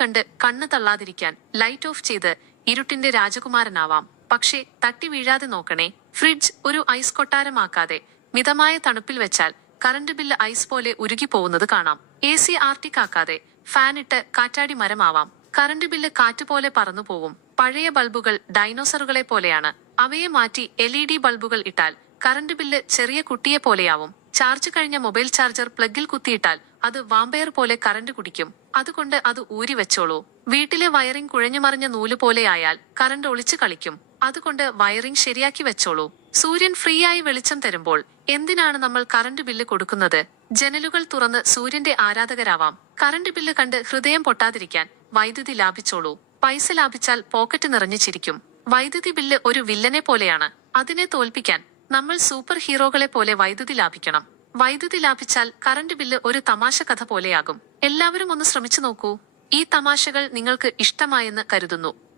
കണ്ട് കണ്ണ് തള്ളാതിരിക്കാൻ light of ചെയ്ത് ഇരുട്ടിന്റെ രാജകുമാരനാവാം. പക്ഷേ തട്ടി വീഴാതെ നോക്കണേ ഫ്രിഡ്ജ് ഒരു ഐസ് കൊട്ടാരമാക്കാതെ മിതമായ തണുപ്പിൽ വെച്ചാൽ കറണ്ട് ബില്ല് ഐസ് പോലെ ഉരുകി പോകുന്നത് കാണാം. എ സി ആർട്ടിക്കാക്കാതെ ഫാനിട്ട് കാറ്റാടി മരമാവാം. കറണ്ട് ബില്ല് കാറ്റ് പോലെ പറന്നു പോവും. പഴയ ബൾബുകൾ ഡൈനോസറുകളെ പോലെയാണ്. അവയെ മാറ്റി എൽ ഇ ഡി ബൾബുകൾ ഇട്ടാൽ കറണ്ട് ബില്ല് ചെറിയ കുട്ടിയെ പോലെയാവും. ചാർജ് കഴിഞ്ഞ മൊബൈൽ ചാർജർ പ്ലഗിൽ കുത്തിയിട്ടാൽ അത് വാമ്പയർ പോലെ കറണ്ട് കുടിക്കും. അതുകൊണ്ട് അത് ഊരി വെച്ചോളൂ. വീട്ടിലെ വയറിംഗ് കുഴഞ്ഞുമറിഞ്ഞ നൂൽ പോലെയായാൽ കറണ്ട് ഒളിച്ചു കളിക്കും. അതുകൊണ്ട് വയറിംഗ് ശരിയാക്കി വെച്ചോളൂ. സൂര്യൻ ഫ്രീ ആയി വെളിച്ചം തരുമ്പോൾ എന്തിനാണ് നമ്മൾ കറണ്ട് ബില്ല് കൊടുക്കുന്നത്? ജനലുകൾ തുറന്ന് സൂര്യന്റെ ആരാധകരാവാം. കറണ്ട് ബില്ല് കണ്ട് ഹൃദയം പൊട്ടാതിരിക്കാൻ വൈദ്യുതി ലാഭിച്ചോളൂ. പൈസ ലാഭിച്ചാൽ പോക്കറ്റ് നിറഞ്ഞു ചിരിക്കും. വൈദ്യുതി ബില്ല് ഒരു വില്ലനെ പോലെയാണ്. അതിനെ തോൽപ്പിക്കാൻ നമ്മൾ സൂപ്പർ ഹീറോകളെ പോലെ വൈദ്യുതി ലാഭിക്കണം. വൈദ്യുതി ലാഭിച്ചാൽ കറണ്ട് ബില്ല് ഒരു തമാശ കഥ പോലെയാകും. എല്ലാവരും ഒന്ന് ശ്രമിച്ചു നോക്കൂ. ഈ തമാശകൾ നിങ്ങൾക്ക് ഇഷ്ടമായെന്ന് കരുതുന്നു.